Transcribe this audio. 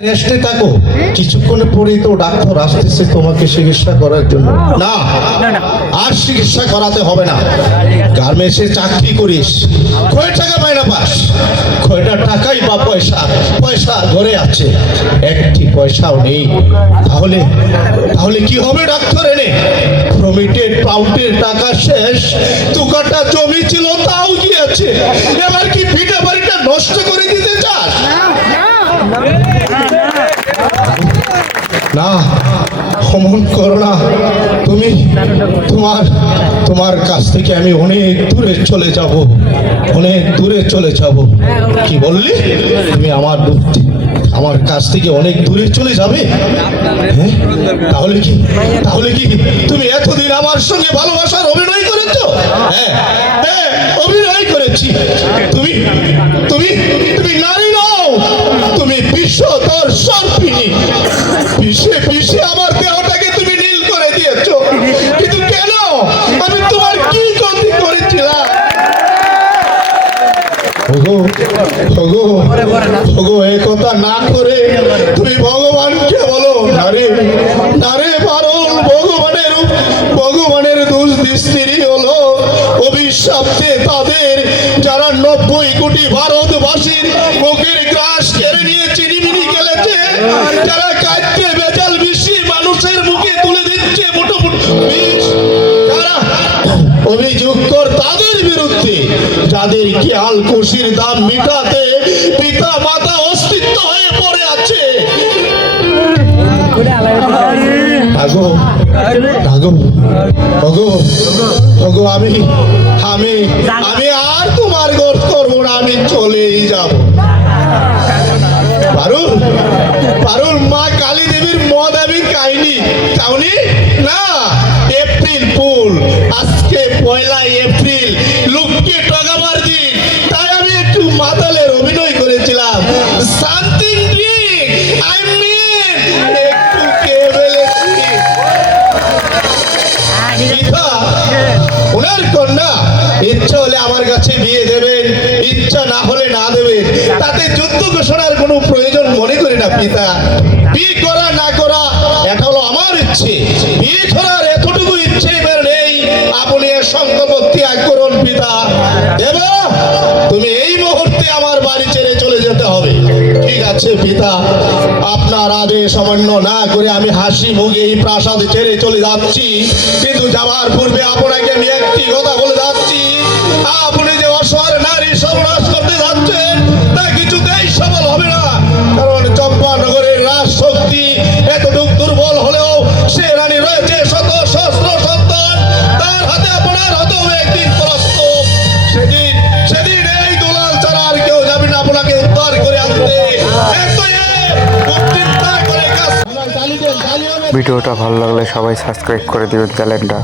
রেস্টে থাকো, কিছুক্ষণে পরেই তো ডাক্তার আসতেছে তোমাকে চিকিৎসা করার জন্য। না, আর চিকিৎসা করাতে হবে না। গার্মেন্টসে চাকরি করিস, কয় টাকা মাইনা পাস? কয়টা টাকাই বা পয়সা পয়সা ঘরে আছে, একটি পয়সাও নেই। তাহলে তাহলে কি হবে ডাক্তার এনে? প্রমিটেড পাউন্ডের টাকা শেষ, দুকাটা জমি ছিল তাও গিয়েছে, এবার কি ভিটা বাড়িটা নষ্ট করে দিতে চাস? না, অমন করো না। তুমি তোমার তোমার কাছ থেকে আমি অনেক দূরে চলে যাব, অনেক দূরে চলে যাব। কি বললি? তুমি আমার কাছ থেকে অনেক দূরে চলে যাবে? হ্যাঁ, তাহলে কি তুমি এতদিন আমার সঙ্গে ভালোবাসার অভিনয় করেছো? হ্যাঁ হ্যাঁ, অভিনয় করেছি। তুমি তুমি তুমি নারী নও, তুমি বিশ্বতর সর্পিনী। পিছে আমার দেহটাকে তুমি নীল করে দিয়েছো, কিন্তু কেন? আমি তোমার কি ক্ষতি করেছিলাম? ওগো, এই কথা না করে তুমি ভগবানকে বলো। নারে পারুল, ভগবানের দোষ দৃষ্টি হলো অভিশাপে তাদের, যারা 90 কোটি ভারতবাসীর মুখের গ্রাস কেড়ে নিয়ে চিনিমিনি খেলেছে, যারা কাঁদতে বেজাল বেশি মানুষের মুখে তুলে দিচ্ছে মুঠো বিষ, যারা অভিযোগ কর তাদের বিরুদ্ধে, যাদের কি হাল খুশির দাম মিটাতে পিতা মাতা অস্তিত্ব হয়ে পড়ে আছে। আমি আর তোমার গোর করবো না, আমি চলেই যাব। পারুল, মা কালী দেবীর মদ আমি খাওনি না। এপ্রিল ফুল, আজকে 1 এপ্রিল, লোককে ঠকাবার দিন, তাই আমি একটু মাতালের অভিনয় করেছিলাম। সামথিং ড্রিঙ্ক, আই মিন একটু খেয়ে ফেলেছি। ওনার কন্যা ইচ্ছা হলে আমার কাছে বিয়ে দেবেন, ইচ্ছা না হলে না দেবেন, তাতে যুদ্ধ ঘোষণার কোনো প্রয়োজন মনে করি না পিতা। বিয়ে করা না করা এটা হলো আমার ইচ্ছে, বিয়ে করার এতটুকু ইচ্ছে এবার নেই। আপনি এর সংকল্প ত্যাগ করুন পিতা। দেব, তুমি এই মুহূর্তে আমার বাড়ি ছেড়ে চলে যেতে হবে। ঠিক আছে পিতা, আপনার আদেশ অমান্য না করে আমি হাসি মুখে এই প্রাসাদ ছেড়ে চলে যাচ্ছি, কিন্তু যাওয়ার পূর্বে আপনাকে আমি একটি কথা বলে যাচ্ছি, আপনি যে অসহায় নারী সর্বনাশ করতে যাচ্ছেন তা কিছুতেই সফল হবে না। কারণ চম্পানগরের রাজ শক্তি এতটুকু দুর্বল হলেও সে রানী রয়েছে শত সহস্র সন্তান, তার হাতে আপনার হতে হবে একদিন প্রস্তুত। সেদিন এই দুলাল ছাড়া আর কেউ যাবে না আপনাকে উদ্ধার করে আনতে। ভিডিওটা ভালো লাগলে সবাই সাবস্ক্রাইব করে দিবেন চ্যানেলটা।